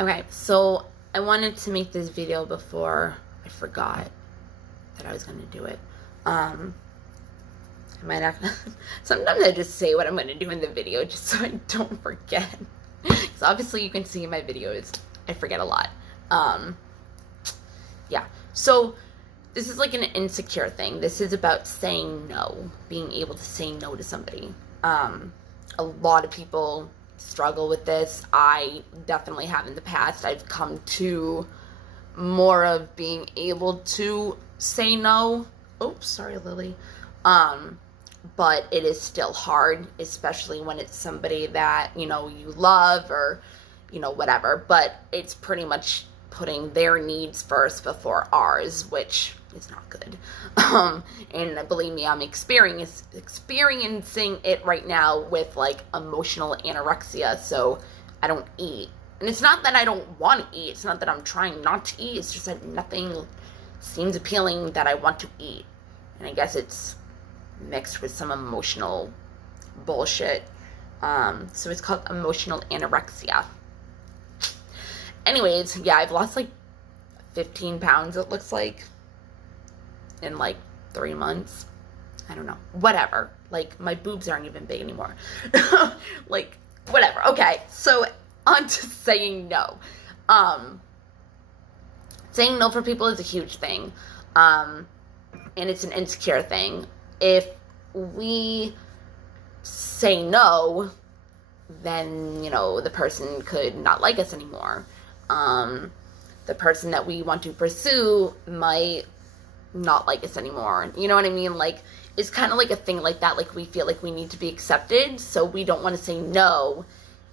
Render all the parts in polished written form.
Okay, so I wanted to make this video before I forgot that I was going to do it. I might not. Sometimes I just say what I'm going to do in the video just so I don't forget. Because obviously you can see in my videos, I forget a lot. Yeah, so this is like an insecure thing. This is about saying no, being able to say no to somebody. A lot of people struggle with this. I definitely have in the past. I've come to more of being able to say no. Oops, sorry, Lily. But it is still hard, especially when it's somebody that, you love or, whatever. But it's pretty much putting their needs first before ours, which is not good. And believe me, I'm experiencing it right now with like emotional anorexia. So I don't eat. And it's not that I don't want to eat. It's not that I'm trying not to eat. It's just that nothing seems appealing that I want to eat. And I guess it's mixed with some emotional bullshit. So it's called emotional anorexia. Anyways, yeah, I've lost like 15 pounds, it looks like, in like 3 months. I don't know. Whatever. Like, my boobs aren't even big anymore. Like, whatever. Okay, so on to saying no. Saying no for people is a huge thing. And it's an insecure thing. If we say no, then, the person could not like us anymore. The person that we want to pursue might not like us anymore. You know what I mean? Like, it's kind of like a thing like that. Like, we feel like we need to be accepted, so we don't want to say no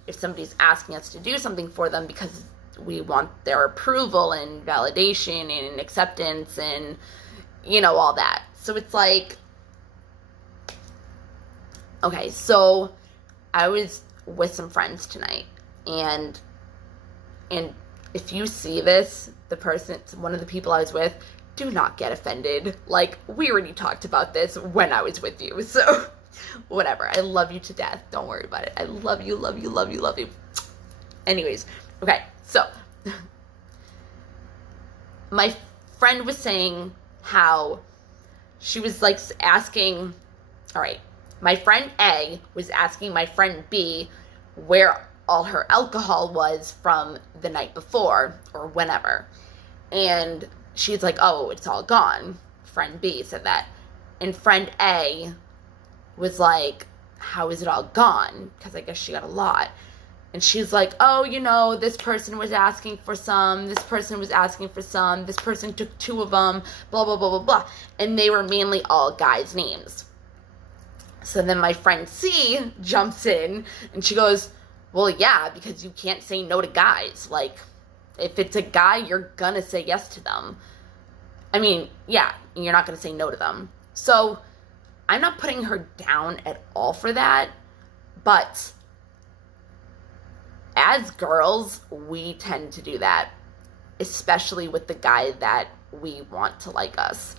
if somebody's asking us to do something for them because we want their approval and validation and acceptance and, all that. So it's like, okay, so I was with some friends tonight, and if you see this, one of the people I was with, do not get offended. Like, we already talked about this when I was with you, so whatever. I love you to death. Don't worry about it. I love you, love you, love you, love you. Anyways, okay, so my friend was saying how she was like asking, all right, my friend A was asking my friend B where all her alcohol was from the night before or whenever. And she's like, oh, it's all gone. Friend B said that. And friend A was like, how is it all gone? Because I guess she got a lot. And she's like, oh, this person was asking for some, this person was asking for some, this person took 2 of them, blah, blah, blah, blah, blah. And they were mainly all guys' names. So then my friend C jumps in and she goes, well, yeah, because you can't say no to guys. Like, if it's a guy, you're gonna say yes to them. I mean, yeah, you're not gonna say no to them. So I'm not putting her down at all for that, but as girls, we tend to do that, especially with the guy that we want to like us.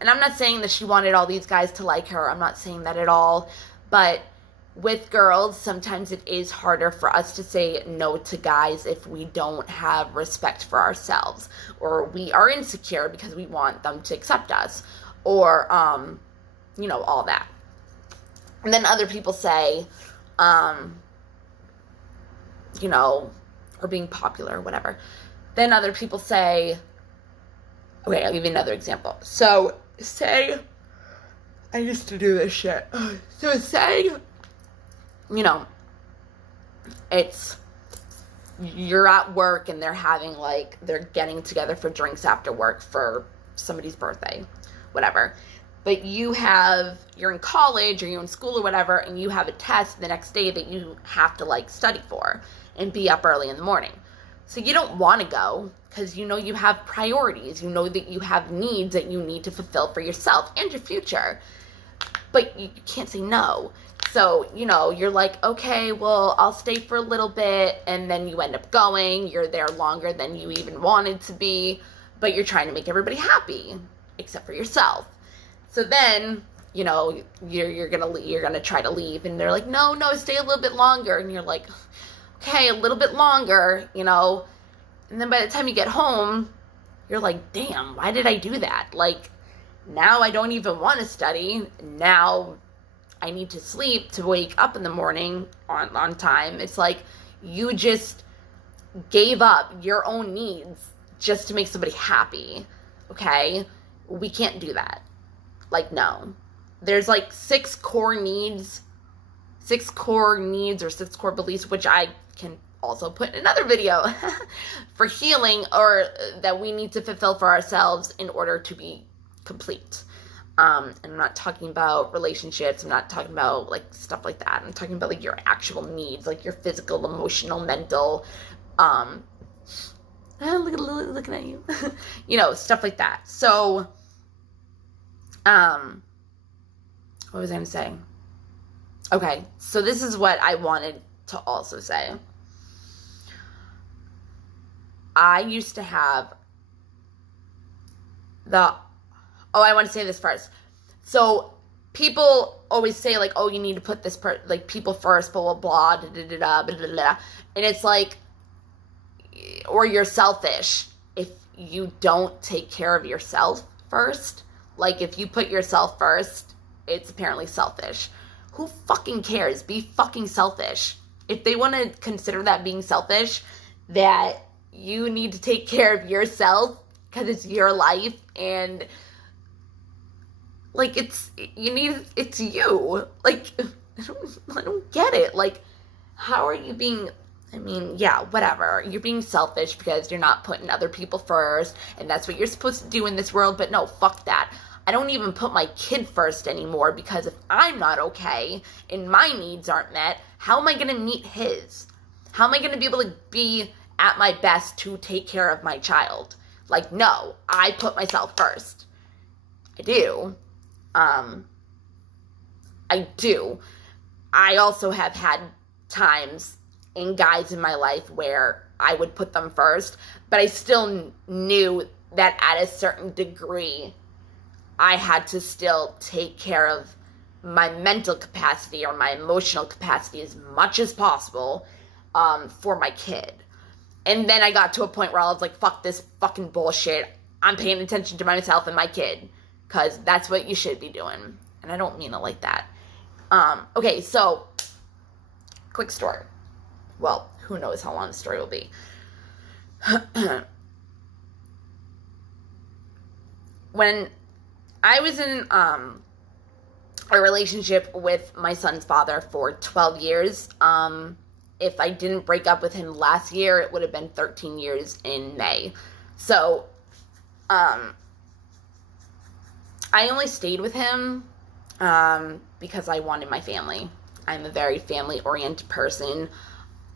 And I'm not saying that she wanted all these guys to like her. I'm not saying that at all. But with girls, sometimes it is harder for us to say no to guys if we don't have respect for ourselves, or we are insecure because we want them to accept us, or, all that. And then other people say, or being popular or whatever. Then other people say, okay, I'll give you another example. So, say, I used to do this shit. So, say, it's, you're at work and they're getting together for drinks after work for somebody's birthday, whatever. But you're in college or you're in school or whatever, and you have a test the next day that you have to study for and be up early in the morning. So you don't want to go because you have priorities. You know that you have needs that you need to fulfill for yourself and your future. But you can't say no. So, you're like, okay, well, I'll stay for a little bit, and then you end up going. You're there longer than you even wanted to be, but you're trying to make everybody happy, except for yourself. So then, you're gonna try to leave, and they're like, no, stay a little bit longer, and you're like, okay, a little bit longer, you know. And then by the time you get home, you're like, damn, why did I do that? Like, now I don't even want to study. Now I need to sleep to wake up in the morning on time. It's like you just gave up your own needs just to make somebody happy, okay? We can't do that. Like, no. There's like 6 core needs or 6 core beliefs, which I can also put in another video for healing, or that we need to fulfill for ourselves in order to be complete. And I'm not talking about relationships. I'm not talking about like stuff like that. I'm talking about like your actual needs, like your physical, emotional, mental, looking at you, you know, stuff like that. So, what was I going to say? Okay, so this is what I wanted to also say. I used to have I want to say this first. So people always say like, oh, you need to put this people first, blah, blah, blah, da, da, da, blah, blah, blah. And it's like, or you're selfish if you don't take care of yourself first. Like, if you put yourself first, it's apparently selfish. Who fucking cares? Be fucking selfish. If they want to consider that being selfish, that you need to take care of yourself because it's your life, and like it's you. Like, I don't get it. Like, how are you being? I mean, yeah, whatever. You're being selfish because you're not putting other people first, and that's what you're supposed to do in this world. But no, fuck that. I don't even put my kid first anymore, because if I'm not okay and my needs aren't met, how am I going to meet his? How am I going to be able to be at my best to take care of my child? Like, no, I put myself first. I do. I do. I also have had times and guys in my life where I would put them first, but I still knew that at a certain degree, I had to still take care of my mental capacity or my emotional capacity as much as possible for my kid. And then I got to a point where I was like, fuck this fucking bullshit. I'm paying attention to myself and my kid, because that's what you should be doing. And I don't mean it like that. Okay, so, quick story. Well, who knows how long the story will be. When I was in a relationship with my son's father for 12 years, if I didn't break up with him last year, it would have been 13 years in May. So, I only stayed with him because I wanted my family. I'm a very family-oriented person.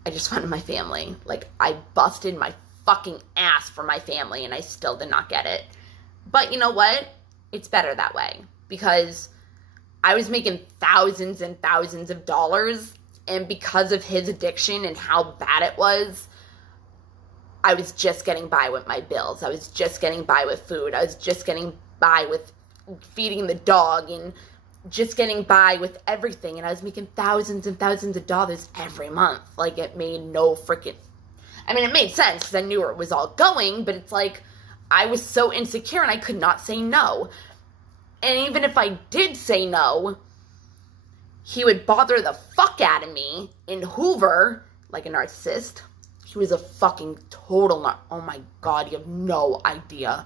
I just wanted my family. Like, I busted my fucking ass for my family, and I still did not get it. But you know what? It's better that way, because I was making thousands and thousands of dollars, and because of his addiction and how bad it was, I was just getting by with my bills. I was just getting by with food. I was just getting by with feeding the dog and just getting by with everything. And I was making thousands and thousands of dollars every month. Like, it made no freaking... I mean, it made sense because I knew where it was all going, but it's like, I was so insecure and I could not say no. And even if I did say no, he would bother the fuck out of me in Hoover like a narcissist. He was a fucking total oh my god, you have no idea.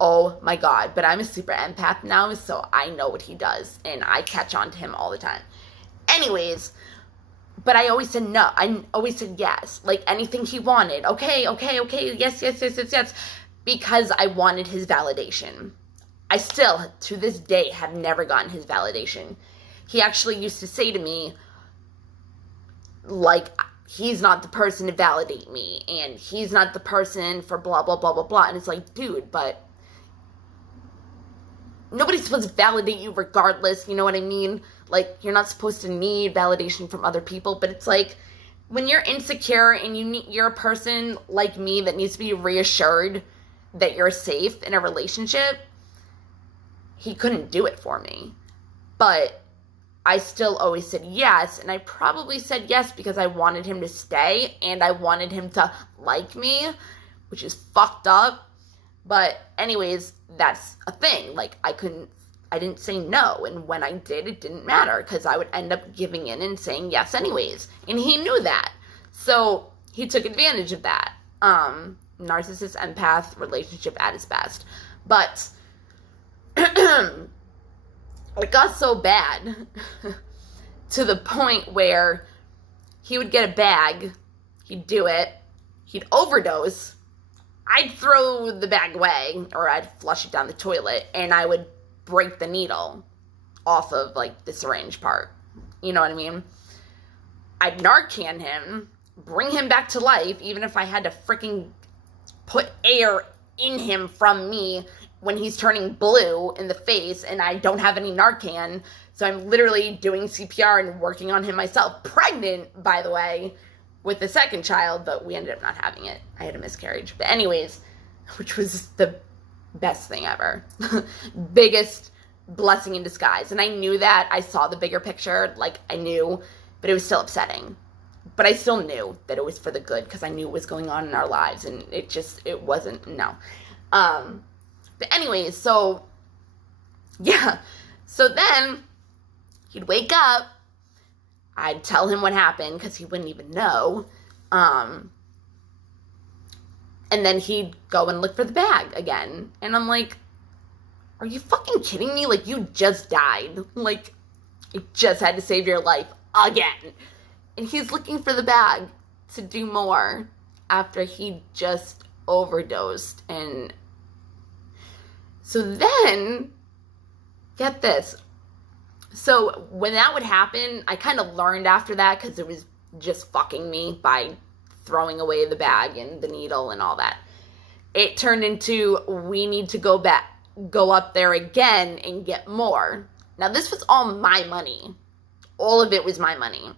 Oh my god. But I'm a super empath now, so I know what he does, and I catch on to him all the time. Anyways, but I always said no. I always said yes. Like, anything he wanted. Okay, yes. Because I wanted his validation. I still, to this day, have never gotten his validation. He actually used to say to me, like, he's not the person to validate me, and he's not the person for blah, blah, blah, blah, blah. And it's like, dude, but nobody's supposed to validate you regardless, you know what I mean? Like, you're not supposed to need validation from other people, but it's like, when you're insecure and you're a person like me that needs to be reassured that you're safe in a relationship, he couldn't do it for me. But I still always said yes, and I probably said yes because I wanted him to stay and I wanted him to like me, which is fucked up. But anyways, that's a thing. Like, I didn't say no, and when I did, it didn't matter because I would end up giving in and saying yes anyways, and he knew that. So he took advantage of that. Narcissist, empath, relationship at its best. But it got so bad to the point where he would get a bag, he'd do it, he'd overdose, I'd throw the bag away, or I'd flush it down the toilet, and I would break the needle off of, like, the syringe part. You know what I mean? I'd Narcan him, bring him back to life, even if I had to freaking put air in him from me when he's turning blue in the face and I don't have any Narcan. So I'm literally doing CPR and working on him myself. Pregnant, by the way, with the second child, but we ended up not having it. I had a miscarriage. But anyways, which was the best thing ever. Biggest blessing in disguise. And I knew that. I saw the bigger picture. Like, I knew, but it was still upsetting. But I still knew that it was for the good because I knew what was going on in our lives, and it wasn't, no. But anyways, so, yeah. So then, he'd wake up, I'd tell him what happened because he wouldn't even know, and then he'd go and look for the bag again, and I'm like, are you fucking kidding me? Like, you just died. Like, you just had to save your life again. And he's looking for the bag to do more after he just overdosed. And so then, get this. So when that would happen, I kind of learned after that because it was just fucking me by throwing away the bag and the needle and all that. It turned into, we need to go up there again and get more. Now, this was all my money. All of it was my money.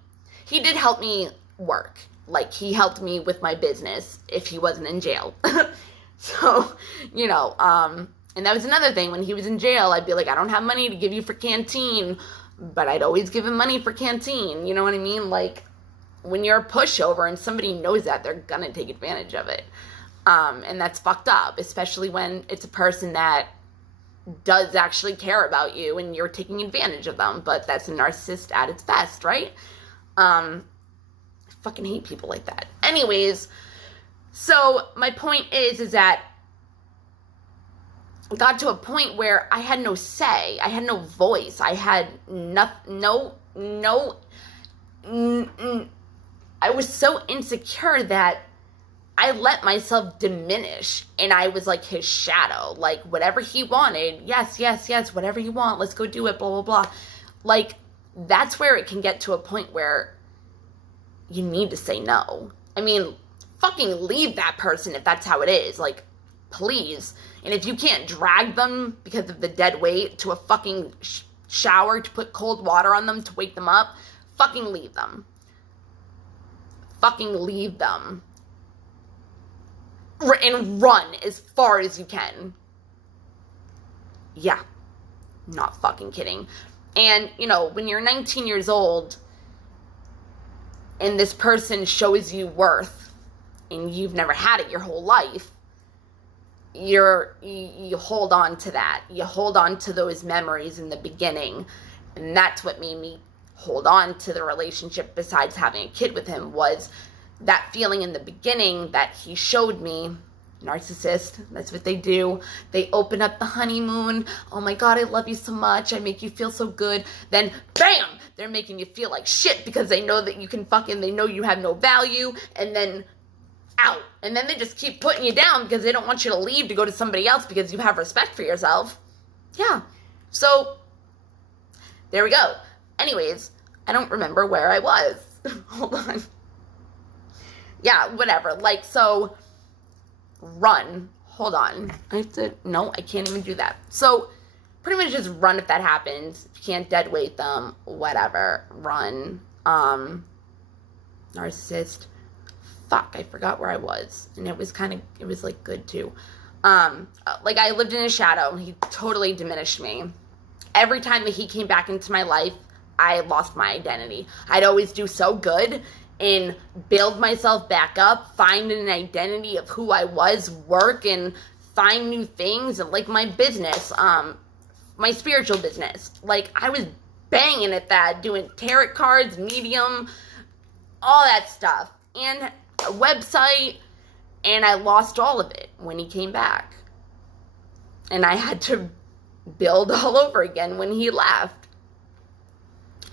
He did help me work. Like, he helped me with my business if he wasn't in jail. So, you know, and that was another thing. When he was in jail, I'd be like, I don't have money to give you for canteen, but I'd always give him money for canteen. You know what I mean? Like, when you're a pushover and somebody knows that, they're gonna take advantage of it. And that's fucked up, especially when it's a person that does actually care about you and you're taking advantage of them. But that's a narcissist at its best, right? I fucking hate people like that. Anyways, so my point is that I got to a point where I had no say. I had no voice. I had I was so insecure that I let myself diminish, and I was like his shadow. Like, whatever he wanted, yes, whatever you want, let's go do it, blah, blah, blah. Like, that's where it can get to a point where you need to say no. I mean, fucking leave that person if that's how it is. Like, please. And if you can't drag them because of the dead weight to a fucking shower to put cold water on them to wake them up, fucking leave them. Fucking leave them. And run as far as you can. Yeah. Not fucking kidding. And, you know, when you're 19 years old and this person shows you worth and you've never had it your whole life, you hold on to that. You hold on to those memories in the beginning. And that's what made me hold on to the relationship besides having a kid with him, was that feeling in the beginning that he showed me. Narcissist, that's what they do. They open up the honeymoon. Oh my God, I love you so much. I make you feel so good. Then, bam, they're making you feel like shit because they know that you can they know you have no value. And then, out. And then they just keep putting you down because they don't want you to leave to go to somebody else because you have respect for yourself. Yeah. So, there we go. Anyways, I don't remember where I was. Hold on. Yeah, whatever. Like, so, run. Hold on. No, I can't even do that. So, pretty much just run if that happens. If you can't dead weight them, whatever. Run. Narcissist. Fuck, I forgot where I was. And it was like good too. Like, I lived in his shadow. He totally diminished me. Every time that he came back into my life, I lost my identity. I'd always do so good and build myself back up, find an identity of who I was, work and find new things, and like my business, my spiritual business. Like, I was banging at that, doing tarot cards, medium, all that stuff, and a website, and I lost all of it when he came back. And I had to build all over again when he left.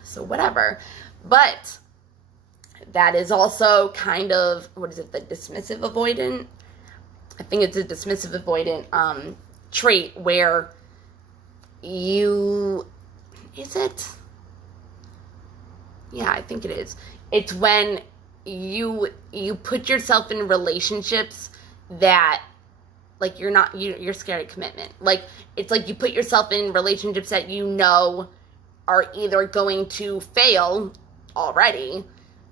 So whatever. But that is also kind of, what is it, the dismissive avoidant? I think it's a dismissive avoidant trait where you, is it? Yeah, I think it is. It's when you put yourself in relationships that, like, you're scared of commitment. Like, it's like you put yourself in relationships that you know are either going to fail already,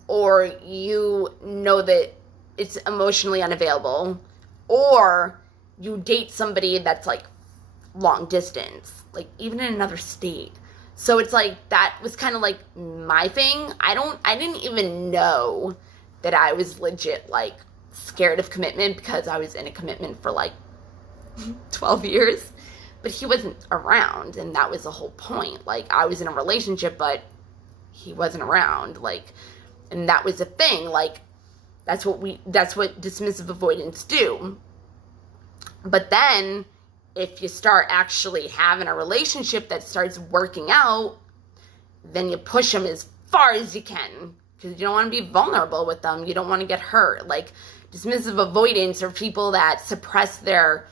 or you know that it's emotionally unavailable, or you date somebody that's like long distance, like even in another state. So it's like, that was kind of like my thing. I didn't even know that I was legit like scared of commitment because I was in a commitment for like 12 years, but he wasn't around, and that was the whole point. Like, I was in a relationship, but he wasn't around, like, and that was the thing. Like, that's what dismissive avoidance do. But then if you start actually having a relationship that starts working out, then you push them as far as you can, because you don't want to be vulnerable with them. You don't want to get hurt. Like, dismissive avoidance are people that suppress their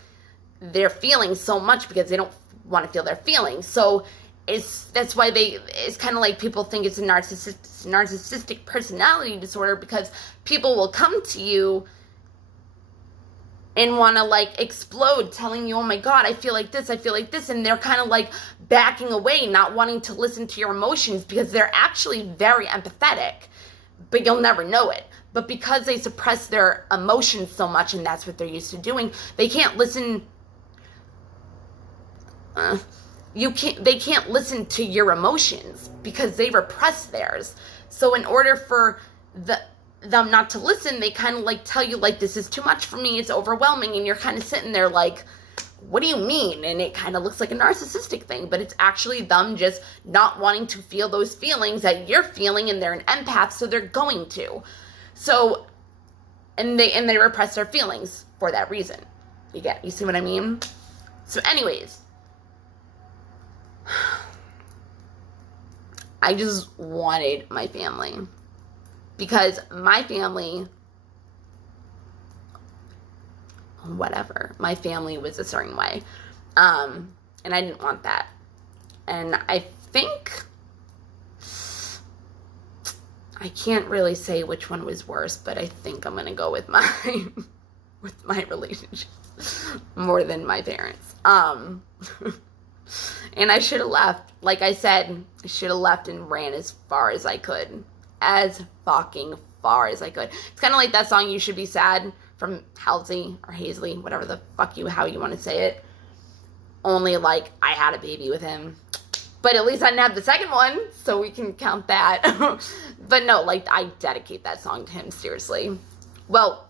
feelings so much because they don't want to feel their feelings. So that's why it's kind of like people think it's a narcissistic personality disorder, because people will come to you and want to like explode, telling you, oh my God, I feel like this, and they're kind of like backing away, not wanting to listen to your emotions, because they're actually very empathetic, but you'll never know it. But because they suppress their emotions so much, and that's what they're used to doing, they can't listen. They can't listen to your emotions because they repress theirs. So in order for them not to listen, they kind of like tell you like, this is too much for me, it's overwhelming, and you're kind of sitting there like, what do you mean? And it kind of looks like a narcissistic thing, but it's actually them just not wanting to feel those feelings that you're feeling, and they're an empath, so they're going to. So, and they repress their feelings for that reason. You see what I mean? So anyways, I just wanted my family, because my family, whatever, my family was a certain way, and I didn't want that. And I think, I can't really say which one was worse, but I think I'm gonna go with my relationship more than my parents. And I should have left. Like I said, I should have left and ran as far as I could. As fucking far as I could. It's kind of like that song, You Should Be Sad, from Halsey or Hazley, whatever the fuck how you want to say it. Only like, I had a baby with him. But at least I didn't have the second one, so we can count that. But no, like, I dedicate that song to him, seriously. Well,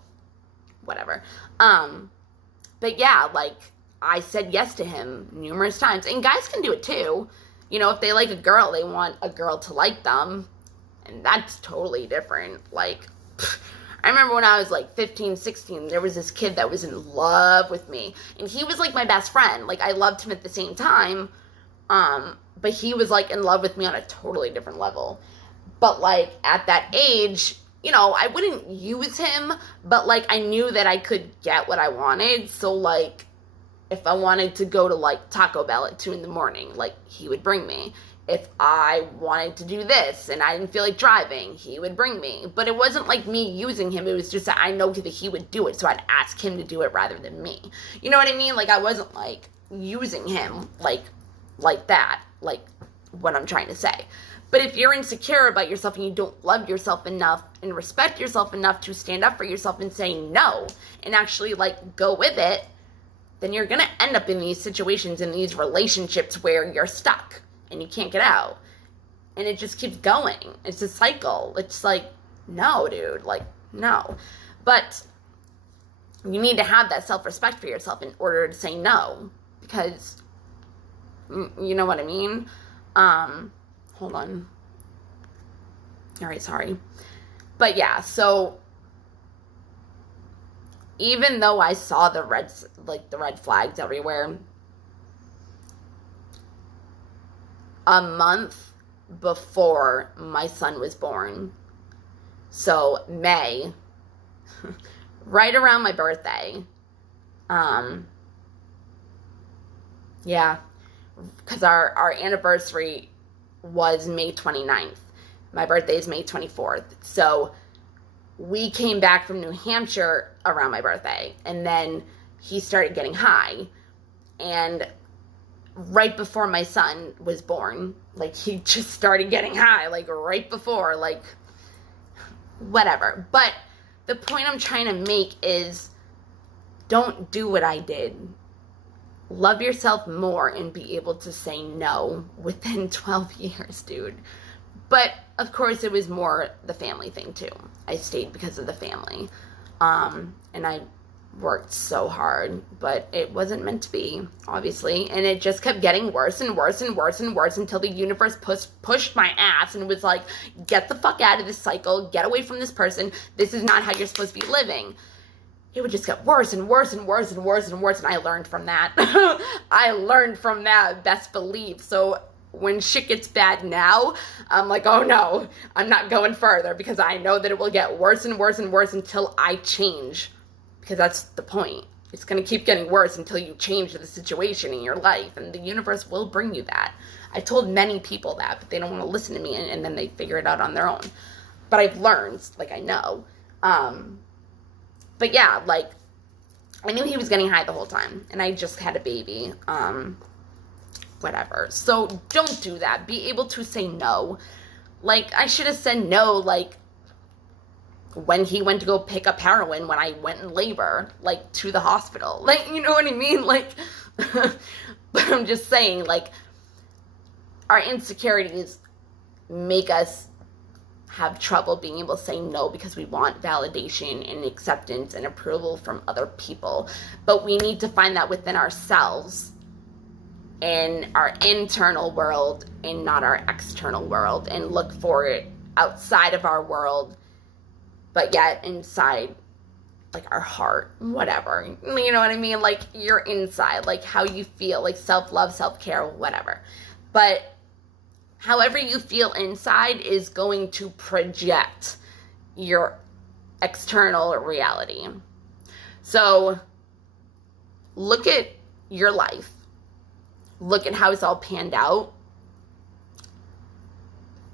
whatever. But yeah, like, I said yes to him numerous times. And guys can do it too. You know, if they like a girl, they want a girl to like them. And that's totally different. Like, I remember when I was like 15, 16, there was this kid that was in love with me. And he was like my best friend. Like, I loved him at the same time. But he was like in love with me on a totally different level. But like, at that age, you know, I wouldn't use him, but like, I knew that I could get what I wanted. So like, if I wanted to go to like Taco Bell at 2 a.m, like, he would bring me. If I wanted to do this and I didn't feel like driving, he would bring me. But it wasn't like me using him. It was just that I know that he would do it, so I'd ask him to do it rather than me. You know what I mean? Like, I wasn't like using him like that, like what I'm trying to say. But if you're insecure about yourself and you don't love yourself enough and respect yourself enough to stand up for yourself and say no and actually like go with it, then you're going to end up in these situations, in these relationships where you're stuck and you can't get out. And it just keeps going. It's a cycle. It's like, no, dude, like, no. But you need to have that self-respect for yourself in order to say no, because you know what I mean? Hold on. All right, sorry. But yeah, so even though I saw the red flags everywhere, a month before my son was born, so May, right around my birthday, yeah, because our anniversary was May 29th. My birthday is May 24th. So we came back from New Hampshire around my birthday, and then he started getting high. And right before my son was born, like, he just started getting high, like, right before, like, whatever. But the point I'm trying to make is, don't do what I did. Love yourself more and be able to say no within 12 years, dude. But, of course, it was more the family thing, too. I stayed because of the family. And I worked so hard, but it wasn't meant to be, obviously. And it just kept getting worse and worse and worse and worse until the universe pushed my ass and was like, get the fuck out of this cycle. Get away from this person. This is not how you're supposed to be living. It would just get worse and worse and worse and worse and worse. And I learned from that. I learned from that, best believe. So when shit gets bad now, I'm like, oh no, I'm not going further, because I know that it will get worse and worse and worse until I change. Because that's the point. It's going to keep getting worse until you change the situation in your life. And the universe will bring you that. I told many people that, but they don't want to listen to me, and then they figure it out on their own. But I've learned, like, I know. But yeah, like, I knew he was getting high the whole time, and I just had a baby, whatever. So don't do that. Be able to say no. Like, I should have said no, like, when he went to go pick up heroin when I went in labor, like, to the hospital. Like, you know what I mean? Like, but I'm just saying, like, our insecurities make us have trouble being able to say no because we want validation and acceptance and approval from other people. But we need to find that within ourselves, in our internal world and not our external world, and look for it outside of our world, but yet inside, like, our heart, whatever. You know what I mean? Like, your inside, like, how you feel, like, self-love, self-care, whatever. But however you feel inside is going to project your external reality. So look at your life. Look at how it's all panned out.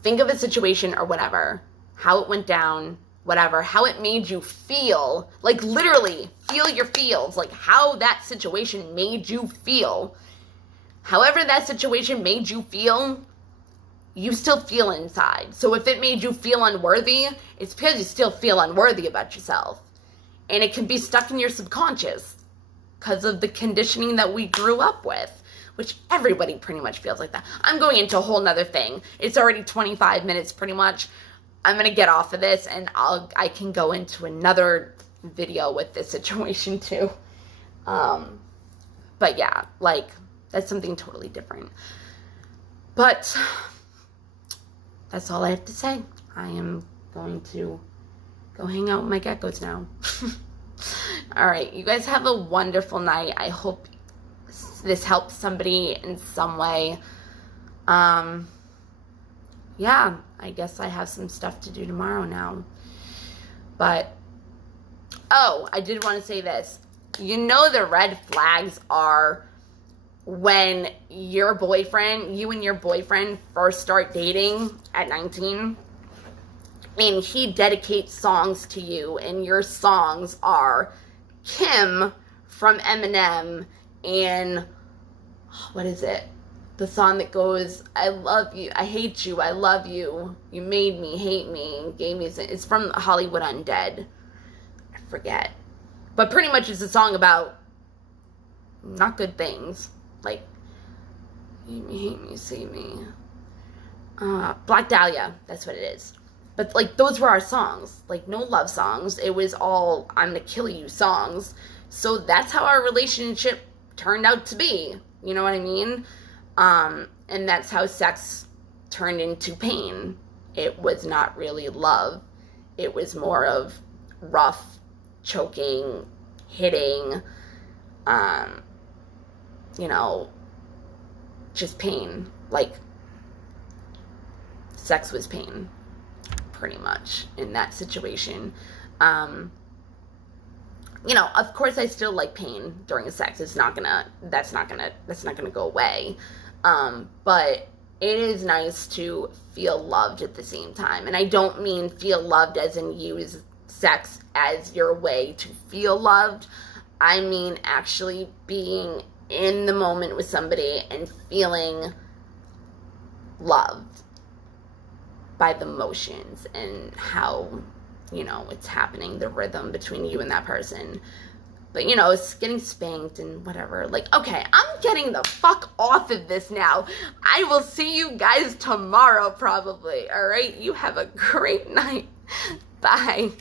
Think of a situation or whatever, how it went down, whatever, how it made you feel. Like, literally, feel your feels. Like, how that situation made you feel. However that situation made you feel, you still feel inside. So if it made you feel unworthy, it's because you still feel unworthy about yourself. And it can be stuck in your subconscious because of the conditioning that we grew up with, which everybody pretty much feels like that. I'm going into a whole nother thing. It's already 25 minutes pretty much. I'm going to get off of this, and I can go into another video with this situation too. But yeah, like, that's something totally different. But that's all I have to say. I am going to go hang out with my geckos now. All right, you guys have a wonderful night. I hope this helps somebody in some way. Yeah, I guess I have some stuff to do tomorrow now. But, oh, I did want to say this. You know, the red flags are when you and your boyfriend first start dating at 19, and he dedicates songs to you, and your songs are Kim from Eminem and, what is it? The song that goes, I love you, I hate you, I love you, you made me, hate me, gave me, it's from Hollywood Undead. I forget. But pretty much it's a song about not good things. Like, hate me, see me. Black Dahlia, that's what it is. But like those were our songs, like no love songs. It was all I'm gonna kill you songs. So that's how our relationship turned out to be. You know what I mean? And that's how sex turned into pain. It was not really love. It was more of rough, choking, hitting, you know, just pain. Like, sex was pain, pretty much, in that situation. You know, of course I still like pain during sex. That's not gonna go away. But it is nice to feel loved at the same time. And I don't mean feel loved as in use sex as your way to feel loved. I mean actually being in the moment with somebody and feeling loved by the motions and how, you know, it's happening, the rhythm between you and that person. But, you know, it's getting spanked and whatever. Like, okay, I'm getting the fuck off of this now. I will see you guys tomorrow, probably. All right? You have a great night. Bye.